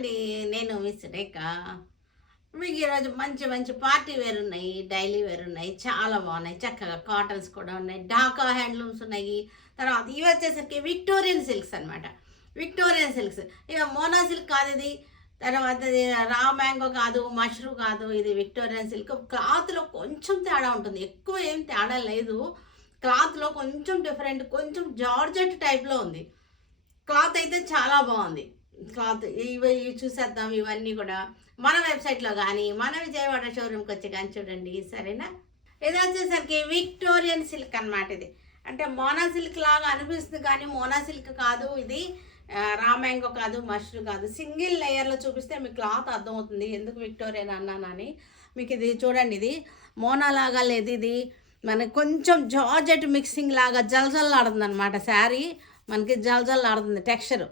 అండి. నేను మీ సురేఖ. మీకు ఈరోజు మంచి మంచి పార్టీ వేర్ ఉన్నాయి, డైలీ వేర్ ఉన్నాయి. చాలా బాగున్నాయి. చక్కగా కాటన్స్ కూడా ఉన్నాయి. ఢాకా హ్యాండ్లూమ్స్ ఉన్నాయి. తర్వాత ఇవి వచ్చేసరికి విక్టోరియన్ సిల్క్స్ అనమాట. విక్టోరియన్ సిల్క్స్ ఇక మోనా సిల్క్ కాదు ఇది. తర్వాత ఇది రా మ్యాంగో కాదు, మష్రూ కాదు. ఇది విక్టోరియన్ సిల్క్. క్లాత్లో కొంచెం తేడా ఉంటుంది, ఎక్కువ ఏం తేడా లేదు. క్లాత్లో కొంచెం డిఫరెంట్, కొంచెం జార్జెట్ టైప్లో ఉంది. క్లాత్ అయితే చాలా బాగుంది. క్లాత్ ఇవి చూసేద్దాం. ఇవన్నీ కూడా మన వెబ్సైట్లో కానీ మన విజయవాడ షోరూమ్కి వచ్చి కానీ చూడండి, సరేనా. ఇది వచ్చేసరికి విక్టోరియన్ సిల్క్ అనమాట. ఇది అంటే మోనా సిల్క్ లాగా అనిపిస్తుంది కానీ మోనా సిల్క్ కాదు. ఇది రా మ్యాంగో కాదు, మష్రూ కాదు. సింగిల్ లేయర్లో చూపిస్తే మీకు క్లాత్ అర్థమవుతుంది ఎందుకు విక్టోరియన్ అన్నానని. మీకు ఇది చూడండి, ఇది మోనా లాగా లేదు. ఇది మనకి కొంచెం జార్జెట్ మిక్సింగ్ లాగా జల్జల్లాడుతుంది అనమాట. శారీ మనకి జల్జల్లాడుతుంది టెక్స్చర్.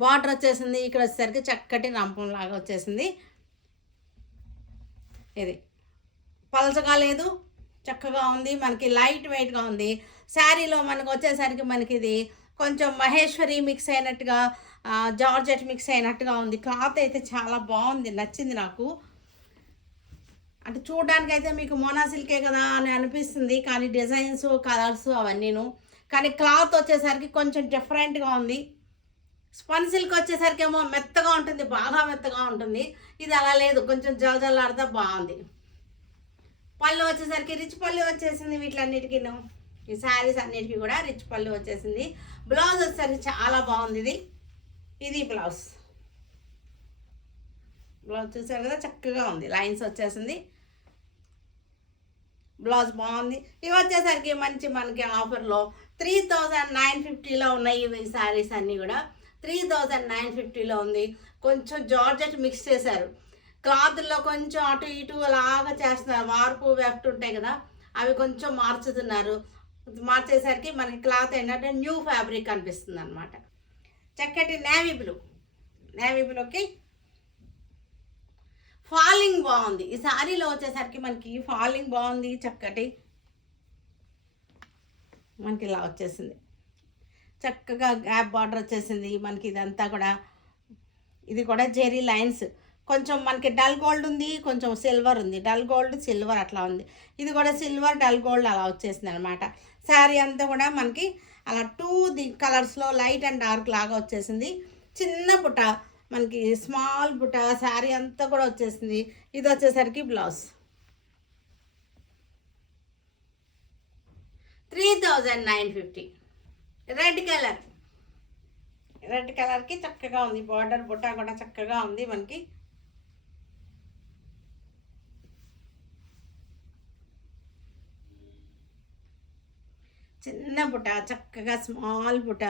బార్డర్ వచ్చేసింది. ఇక్కడ వచ్చేసరికి చక్కటి రంపం లాగా వచ్చేసింది. ఇది పలచగా లేదు, చక్కగా ఉంది. మనకి లైట్ వెయిట్గా ఉంది. శారీలో మనకు వచ్చేసరికి మనకి ఇది కొంచెం మహేశ్వరి మిక్స్ అయినట్టుగా, జార్జెట్ మిక్స్ అయినట్టుగా ఉంది. క్లాత్ అయితే చాలా బాగుంది, నచ్చింది నాకు. అంటే చూడడానికి అయితే మీకు మోనా సిల్కే కదా అని అనిపిస్తుంది, కానీ డిజైన్స్ కలర్స్ అవన్నీను. కానీ క్లాత్ వచ్చేసరికి కొంచెం డిఫరెంట్గా ఉంది. స్పన్ సిల్క్ వచ్చేసరికి ఏమో మెత్తగా ఉంటుంది, బాగా మెత్తగా ఉంటుంది. ఇది అలా లేదు, కొంచెం జలజల్లాడితే బాగుంది. పళ్ళు వచ్చేసరికి రిచ్ పళ్ళు వచ్చేసింది వీటిలన్నిటికీ. ఈ శారీస్ అన్నిటికీ కూడా రిచ్ పళ్ళు వచ్చేసింది. బ్లౌజ్ వచ్చేసరికి చాలా బాగుంది. ఇది బ్లౌజ్. బ్లౌజ్ చూసారు కదా, చక్కగా ఉంది. లైన్స్ వచ్చేసింది. బ్లౌజ్ బాగుంది. ఇవి వచ్చేసరికి మంచి మనకి ఆఫర్లో 3950లో ఉన్నాయి. ఇవి శారీస్ అన్నీ కూడా 3950లో ఉంది. కొంచెం జార్జెట్ మిక్స్ చేశారు. క్లాత్లో కొంచెం అటు ఇటు అలాగా చేస్తున్నారు. వార్పు వెఫ్ట్ ఉంటాయి కదా, అవి కొంచెం మార్చుతున్నారు. మార్చేసరికి మనకి క్లాత్ ఏంటంటే న్యూ ఫ్యాబ్రిక్ అనిపిస్తుంది అనమాట. చక్కటి నేవీ బ్లూ. నేవీ బ్లూకి ఫాలింగ్ బాగుంది. ఈ శారీలో వచ్చేసరికి మనకి ఫాలింగ్ బాగుంది. చక్కటి మనకి ఇలా వచ్చేసింది. చక్కగా గ్యాప్ బార్డర్ వచ్చేసింది మనకి. ఇదంతా కూడా ఇది కూడా జెరీ లైన్స్. కొంచెం మనకి డల్ గోల్డ్ ఉంది, కొంచెం సిల్వర్ ఉంది. డల్ గోల్డ్ సిల్వర్ అట్లా ఉంది. ఇది కూడా సిల్వర్ డల్ గోల్డ్ అలా వచ్చేసింది అనమాట. శారీ అంతా కూడా మనకి అలా ది కలర్స్లో లైట్ అండ్ డార్క్ లాగా వచ్చేసింది. చిన్న బుట్ట మనకి, స్మాల్ బుట్ట శారీ అంతా కూడా వచ్చేసింది. ఇది వచ్చేసరికి బ్లౌజ్. 3950. Red colour. రెడ్ కలర్కి చక్కగా ఉంది. బార్డర్ బుట్ట కూడా చక్కగా ఉంది మనకి. చిన్న బుట్ట, చక్కగా స్మాల్ బుట్ట.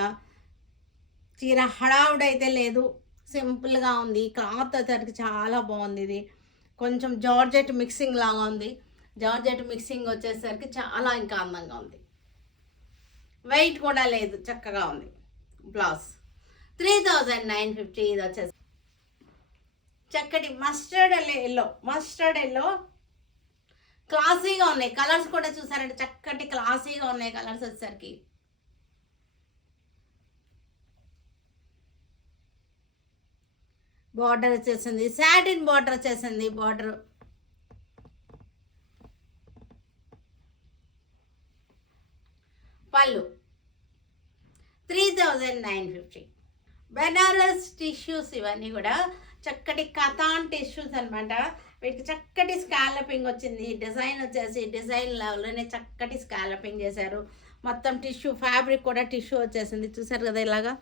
చీర హడావుడైతే లేదు, సింపుల్గా ఉంది. క్లాత్ వచ్చేసరికి చాలా బాగుంది. ఇది కొంచెం జార్జెట్ మిక్సింగ్ లాగా ఉంది. జార్జెట్ మిక్సింగ్ వచ్చేసరికి చాలా ఇంకా అందంగా ఉంది. వెయిట్ కూడా లేదు, చక్కగా ఉంది. బ్లౌజ్ 3950. ఇది వచ్చేసి చక్కటి మస్టర్డ్ ఎల్లో. మస్టర్డ్ ఎల్లో క్లాసీగా ఉన్నాయి. కలర్స్ కూడా చూసారంటే చక్కటి క్లాసీగా ఉన్నాయి కలర్స్ వచ్చేసరికి. బార్డర్ వచ్చేసింది, సాటిన్ బార్డర్ వచ్చేసింది. బార్డర్ పళ్ళు 3950. బెనారస్ టిష్యూస్ ఇవన్నీ కూడా చక్కటి కథాన్ టిష్యూస్ అనమాట. వీటికి చక్కటి స్కాలపింగ్ వచ్చింది. డిజైన్ వచ్చేసి డిజైన్ లెవెల్లోనే చక్కటి స్కాలపింగ్ చేశారు. మొత్తం టిష్యూ ఫ్యాబ్రిక్ కూడా టిష్యూ వచ్చేసింది. చూసారు కదా, ఇలాగా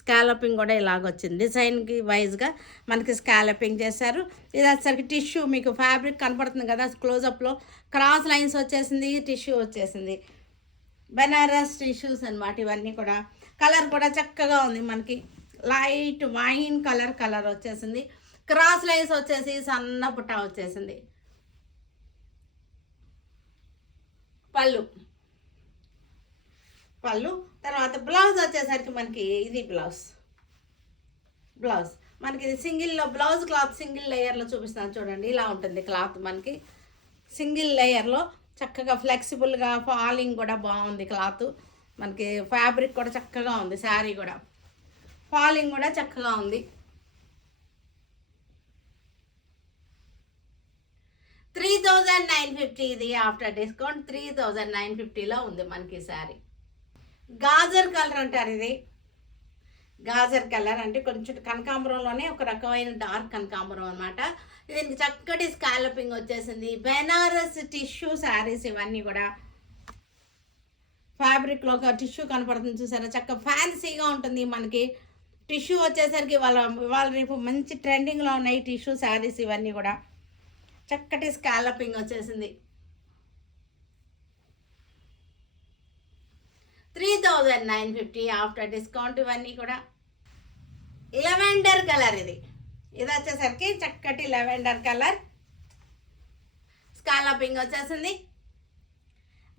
స్కాలపింగ్ కూడా ఇలాగ వచ్చింది. డిజైన్కి వైజ్గా మనకి స్కాలపింగ్ చేశారు. ఇది వచ్చేసరికి టిష్యూ మీకు ఫ్యాబ్రిక్ కనపడుతుంది కదా క్లోజప్లో. క్రాస్ లైన్స్ వచ్చేసింది, టిష్యూ వచ్చేసింది. బెనారస్ టిష్యూస్ అనమాట ఇవన్నీ కూడా. కలర్ కూడా చక్కగా ఉంది మనకి. లైట్ వైన్ కలర్ వచ్చేసింది. క్రాస్ లైన్స్ వచ్చేసి సన్న పుట్ట వచ్చేసింది. పళ్ళు తర్వాత బ్లౌజ్ వచ్చేసరికి మనకి ఇది బ్లౌజ్ మనకి ఇది సింగిల్లో బ్లౌజ్ క్లాత్ సింగిల్ లేయర్లో చూపిస్తాను చూడండి. ఇలా ఉంటుంది క్లాత్ మనకి సింగిల్ లేయర్లో. చక్కగా ఫ్లెక్సిబుల్గా, ఫాలింగ్ కూడా బాగుంది క్లాత్ మనకి. ఫ్యాబ్రిక్ కూడా చక్కగా ఉంది. శారీ కూడా ఫాలింగ్ కూడా చక్కగా ఉంది. 3950 ఇది ఆఫ్టర్ డిస్కౌంట్ 3950లో ఉంది మనకి శారీ. గాజర్ కలర్ అంటారు ఇది. గాజర్ కలర్ అంటే కొంచెం కనకాంబరంలోనే ఒక రకమైన డార్క్ కనకాంబరం అనమాట. దీనికి చక్కటి స్కాలపింగ్ వచ్చేసింది. బెనారస్ టిష్యూ శారీస్ ఇవన్నీ కూడా. ఫ్యాబ్రిక్లో ఒక టిష్యూ కనపడుతుంది చూసారా, చక్క ఫ్యాన్సీగా ఉంటుంది మనకి. టిష్యూ వచ్చేసరికి వాళ్ళ రేపు మంచి ట్రెండింగ్లో ఉన్నాయి టిష్యూ శారీస్ ఇవన్నీ కూడా. చక్కటి స్కాలపింగ్ వచ్చేసింది. 3950 ఆఫ్టర్ డిస్కౌంట్ ఇవన్నీ కూడా. లెవెండర్ కలర్ ఇది వచ్చేసరికి చక్కటి లెవెండర్ కలర్ స్కాలపింగ్ వచ్చేసింది.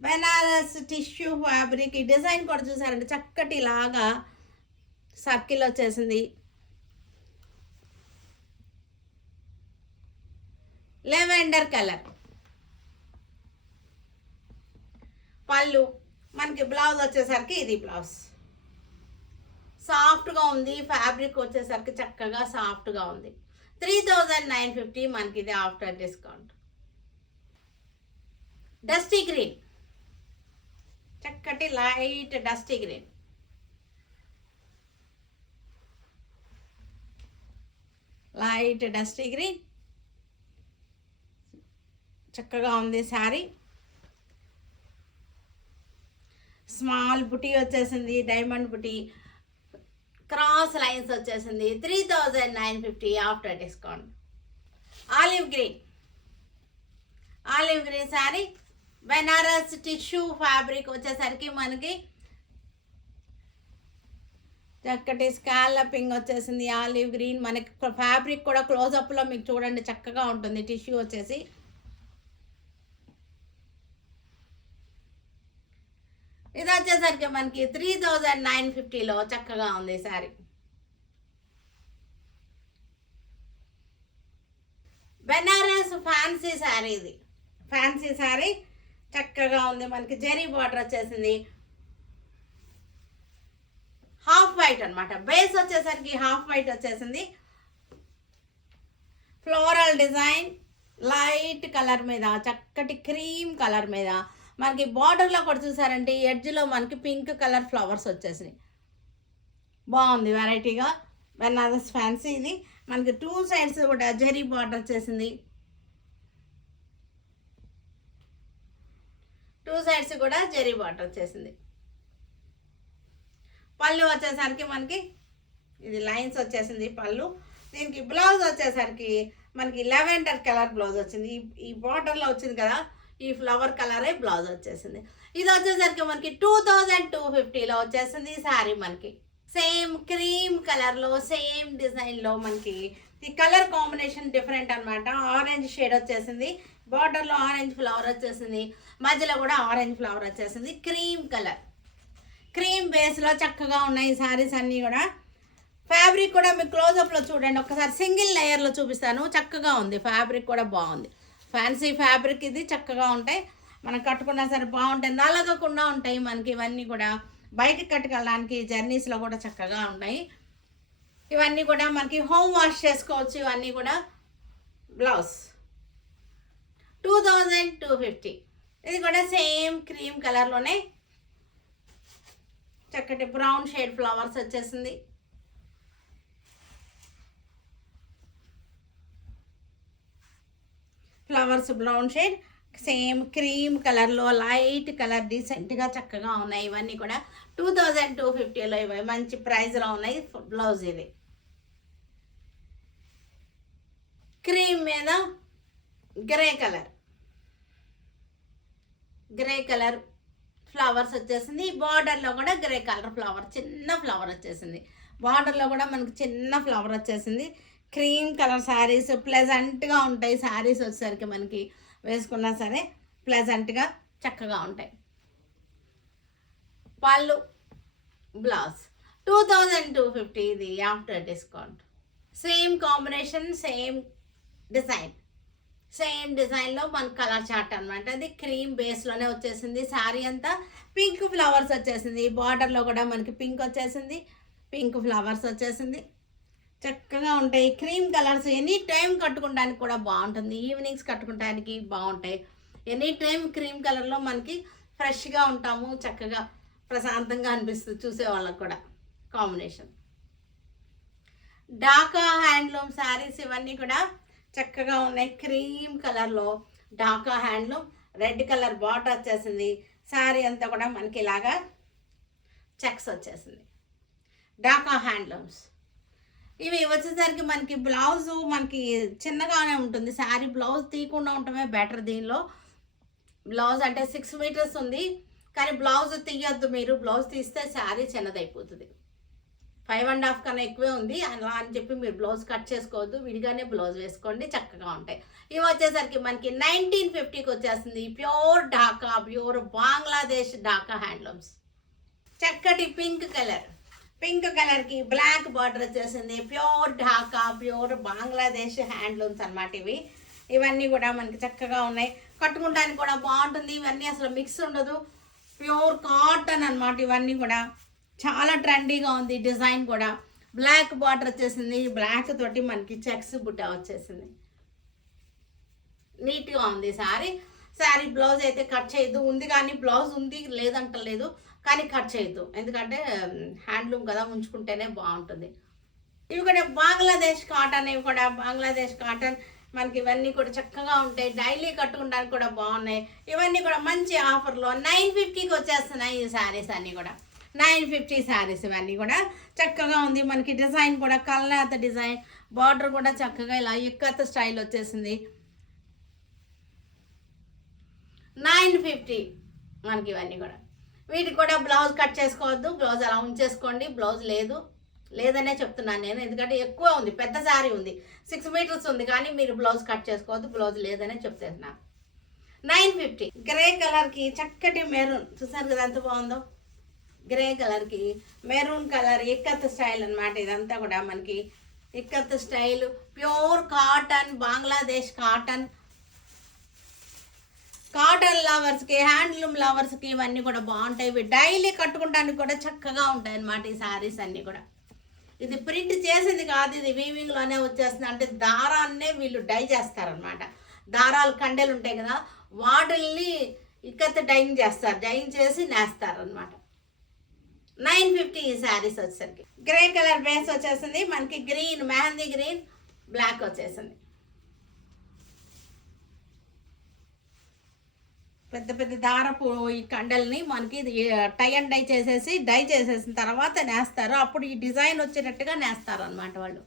Banaras tissue fabric. ఈ డిజైన్ కూడా చూసారంటే చక్కటి లాగా సర్కిల్ వచ్చేసింది. లెవెండర్ కలర్ పళ్ళు. మనకి బ్లౌజ్ వచ్చేసరికి ఇది బ్లౌజ్ సాఫ్ట్గా ఉంది. ఫ్యాబ్రిక్ వచ్చేసరికి చక్కగా సాఫ్ట్గా ఉంది. 3950 మనకి ఇది ఆఫ్టర్ డిస్కౌంట్. డస్టీ గ్రీన్, చక్కటి light dusty green. Light dusty green చక్కగా ఉంది శారీ. స్మాల్ బుటీ వచ్చేసింది, డైమండ్ బుటీ, క్రాస్ లైన్స్ వచ్చేసింది. 3950 after discount. Olive green, olive green sari. Banaras tissue fabric వచ్చేసరికి మనకి చక్కటి స్కాలపింగ్ వచ్చేసింది. ఆలివ్ గ్రీన్ మనకి ఫ్యాబ్రిక్ కూడా క్లోజప్లో మీకు చూడండి చక్కగా ఉంటుంది. టిష్యూ వచ్చేసి ఇది వచ్చేసరికి మనకి 3950లో చక్కగా ఉంది శారీ. బెనారస్ ఫ్యాన్సీ శారీ ఇది. ఫ్యాన్సీ శారీ చక్కగా ఉంది. మనకి జరీ బార్డర్ వచ్చేసింది. హాఫ్ వైట్ అనమాట. బేస్ వచ్చేసరికి హాఫ్ వైట్ వచ్చేసింది. ఫ్లోరల్ డిజైన్ లైట్ కలర్ మీద, చక్కటి క్రీమ్ కలర్ మీద. మనకి బార్డర్లో కూడా చూసారంటే ఎడ్జ్లో మనకి పింక్ కలర్ ఫ్లవర్స్ వచ్చేసినాయి. బాగుంది వెరైటీగా. బెనారస్ ఫ్యాన్సీ ఇది. మనకి 2 సైడ్స్ కూడా జరీ బార్డర్ వచ్చేసింది. 2 సైడ్స్ కూడా జరీ బార్డర్ వచ్చేసింది. పళ్ళు వచ్చేసరికి మనకి ఇది లైన్స్ వచ్చేసింది పళ్ళు. దీనికి బ్లౌజ్ వచ్చేసరికి మనకి లెవెండర్ కలర్ బ్లౌజ్ వచ్చింది. ఈ బార్డర్లో వచ్చింది కదా, ఈ ఫ్లవర్ కలరే బ్లౌజ్ వచ్చేసింది. ఇది వచ్చేసరికి మనకి 2250లో వచ్చేసింది శారీ. మనకి సేమ్ క్రీమ్ కలర్లో సేమ్ డిజైన్లో మనకి ఈ కలర్ కాంబినేషన్ డిఫరెంట్ అనమాట. ఆరెంజ్ షేడ్ వచ్చేసింది. బార్డర్లో ఆరెంజ్ ఫ్లవర్ వచ్చేసింది. మధ్యలో కూడా ఆరెంజ్ ఫ్లవర్ వచ్చేసింది. క్రీమ్ కలర్, క్రీమ్ బేస్లో చక్కగా ఉన్నాయి ఈ శారీస్ అన్నీ కూడా. ఫ్యాబ్రిక్ కూడా మీకు క్లోజప్లో చూడండి ఒకసారి. సింగిల్ లేయర్లో చూపిస్తాను. చక్కగా ఉంది ఫ్యాబ్రిక్ కూడా బాగుంది. ఫ్యాన్సీ ఫ్యాబ్రిక్ ఇది. చక్కగా ఉంటాయి, మనం కట్టుకున్నా సరే బాగుంటాయి, నలగకుండా ఉంటాయి మనకి. ఇవన్నీ కూడా బయటకు కట్టుకెళ్ళడానికి జర్నీస్లో కూడా చక్కగా ఉంటాయి. ఇవన్నీ కూడా మనకి హోమ్ వాష్ చేసుకోవచ్చు. ఇవన్నీ కూడా. బ్లౌజ్ 2250. ఇది కూడా సేమ్ క్రీమ్ కలర్లోనే చక్కటి బ్రౌన్ షేడ్ ఫ్లవర్స్ వచ్చేసింది. Flowers brown shade same cream కలర్లో లైట్ కలర్ డీసెంట్గా చక్కగా ఉన్నాయి. ఇవన్నీ కూడా 2250లో ఇవి మంచి ప్రైస్లో ఉన్నాయి. బ్లౌజ్ ఇది క్రీమ్ మీద grey colour, grey colour flowers వచ్చేసింది. బార్డర్లో కూడా గ్రే కలర్ ఫ్లవర్, చిన్న ఫ్లవర్ వచ్చేసింది. బార్డర్లో కూడా మనకి చిన్న ఫ్లవర్ వచ్చేసింది. క్రీమ్ కలర్ శారీస్ ప్లెజెంట్గా ఉంటాయి. శారీస్ వచ్చేసరికి మనకి వేసుకున్నా సరే ప్లెజెంట్గా చక్కగా ఉంటాయి. పళ్ళు బ్లౌజ్ 2250 ఇది after discount. Same combination, same design, same డిజైన్లో మన కలర్ చార్ట్ అనమాట. అది క్రీమ్ బేస్లోనే వచ్చేసింది. శారీ అంతా పింక్ ఫ్లవర్స్ వచ్చేసింది. బార్డర్లో కూడా మనకి పింక్ వచ్చేసింది. పింక్ ఫ్లవర్స్ వచ్చేసింది. చక్కగా ఉంటాయి. క్రీమ్ కలర్స్ ఎనీ టైం కట్టుకోవడానికి కూడా బాగుంటుంది. ఈవినింగ్స్ కట్టుకోవడానికి బాగుంటాయి. ఎనీ టైం క్రీమ్ కలర్లో మనకి ఫ్రెష్గా ఉంటాము. చక్కగా ప్రశాంతంగా అనిపిస్తుంది చూసే వాళ్ళకు కూడా. కాంబినేషన్ ఢాకా హ్యాండ్లూమ్ శారీస్ ఇవన్నీ కూడా చక్కగా ఉన్నాయి. క్రీమ్ కలర్లో Dhaka handloom, red colour border వచ్చేసింది. శారీ అంతా కూడా మనకి ఇలాగా చెక్స్ వచ్చేసింది. ఢాకా హ్యాండ్లూమ్స్ ఇవి వచ్చేసరికి మనకి బ్లౌజు మనకి చిన్నగానే ఉంటుంది. శారీ బ్లౌజ్ తీయకుండా ఉండటమే బెటర్. దీనిలో బ్లౌజ్ అంటే 6 మీటర్స్ ఉంది, కానీ బ్లౌజ్ తీయొద్దు. మీరు బ్లౌజ్ తీస్తే శారీ చిన్నదైపోతుంది. 5.5 కన్నా ఎక్కువే ఉంది అలా అని చెప్పి మీరు బ్లౌజ్ కట్ చేసుకోవద్దు. విడిగానే బ్లౌజ్ వేసుకోండి, చక్కగా ఉంటాయి. ఇవి వచ్చేసరికి మనకి 1950కి వచ్చేస్తుంది. Pure Dhaka, pure Bangladesh Dhaka handlooms. చక్కటి పింక్ కలర్కి బ్లాక్ బార్డర్ వచ్చేసింది. Pure Dhaka, pure Bangladesh handlooms అన్నమాట ఇవన్నీ కూడా మనకి చక్కగా ఉన్నాయి. కట్టుకోవడానికి కూడా బాగుంటుంది. ఇవన్నీ అసలు మిక్స్ ఉండదు, ప్యూర్ కాటన్ అన్నమాట. ఇవన్నీ కూడా చాలా ట్రెండీగా ఉంది. డిజైన్ కూడా బ్లాక్ బార్డర్ వచ్చేసింది. బ్లాక్ తోటి మనకి చెక్స్ బుట్ట వచ్చేసింది. నీట్గా ఉంది శారీ బ్లౌజ్ అయితే కట్ చేయొద్దు. ఉంది కానీ బ్లౌజ్ ఉంది లేదంటలేదు, కానీ కట్ చేయొద్దు. ఎందుకంటే హ్యాండ్లూమ్ కదా, ఉంచుకుంటేనే బాగుంటుంది. ఇవి కూడా బంగ్లాదేశ్ కాటన్. ఇవి కూడా బంగ్లాదేశ్ కాటన్ మనకి. ఇవన్నీ కూడా చక్కగా ఉంటాయి. డైలీ కట్టుకోవడానికి కూడా బాగున్నాయి. ఇవన్నీ కూడా మంచి ఆఫర్లో 950కి వచ్చేస్తున్నాయి ఈ శారీస్ అన్నీ కూడా. 950 శారీస్ ఇవన్నీ కూడా చక్కగా ఉంది. మనకి డిజైన్ కూడా కల్నాత డిజైన్, బార్డర్ కూడా చక్కగా ఇలా ఇక్కత్ స్టైల్ వచ్చేసింది. 950 మనకి ఇవన్నీ కూడా. వీటికి కూడా బ్లౌజ్ కట్ చేసుకోవద్దు, బ్లౌజ్ అలా ఉంచేసుకోండి. బ్లౌజ్ లేదనే చెప్తున్నాను నేను, ఎందుకంటే ఎక్కువ ఉంది, పెద్ద శారీ ఉంది, 6 మీటర్స్ ఉంది, కానీ మీరు బ్లౌజ్ కట్ చేసుకోవద్దు. బ్లౌజ్ లేదనే చెప్తున్నాను. 950. గ్రే కలర్కి చక్కటి మెరూన్, చూసారు కదా ఎంత బాగుందో. గ్రే కలర్కి మెరూన్ కలర్ ఇక్కత్ స్టైల్ అన్నమాట. ఇదంతా కూడా మనకి ikat style, pure cotton, Bangladesh cotton లవర్స్కి, హ్యాండ్లూమ్ లవర్స్కి ఇవన్నీ కూడా బాగుంటాయి. ఇవి డైలీ కట్టుకోవడానికి కూడా చక్కగా ఉంటాయి అన్నమాట ఈ శారీస్ అన్నీ కూడా. ఇది ప్రింట్ చేసింది కాదు, ఇది వీవింగ్లోనే వచ్చేస్తుంది. అంటే దారాన్నే వీళ్ళు డై చేస్తారనమాట. దారాలు కండెలు ఉంటాయి కదా, వాటిల్ని ఇక్కత్ డైయింగ్ చేస్తారు, డైయింగ్ చేసి నేస్తారు అనమాట. 950 ఈ శారీస్ వచ్చేసరికి. గ్రే కలర్ బేస్ వచ్చేసింది మనకి. గ్రీన్, మెహందీ గ్రీన్, బ్లాక్ వచ్చేసింది. పెద్ద పెద్ద దారపు ఈ కండల్ని మనకి టై అండ్ డై చేసేసిన తర్వాత నేస్తారు. అప్పుడు ఈ డిజైన్ వచ్చేటట్టుగా నేస్తారు అనమాట వాళ్ళు.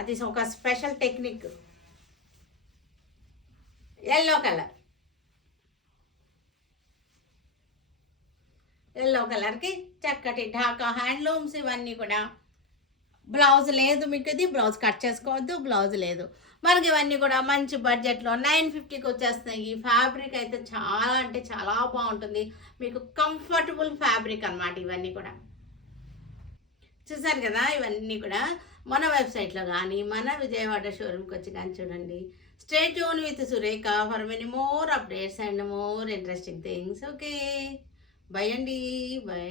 అది ఒక స్పెషల్ టెక్నిక్. ఎల్లో కలర్కి చక్కటి ఢాకా హ్యాండ్లూమ్స్ ఇవన్నీ కూడా. బ్లౌజ్ లేదు మీకు, ఇది బ్లౌజ్ కట్ చేసుకోవద్దు, బ్లౌజ్ లేదు మనకి. ఇవన్నీ కూడా మంచి బడ్జెట్లో 950కి వచ్చేస్తున్నాయి. ఈ ఫ్యాబ్రిక్ అయితే చాలా అంటే చాలా బాగుంటుంది మీకు. కంఫర్టబుల్ ఫ్యాబ్రిక్ అన్నమాట ఇవన్నీ కూడా. చూసారు కదా, ఇవన్నీ కూడా మన వెబ్సైట్లో కానీ మన విజయవాడ షోరూమ్కి వచ్చి కానీ చూడండి. Stay tune with Surekha for many more updates and more interesting things. Okay, by అండి, బై.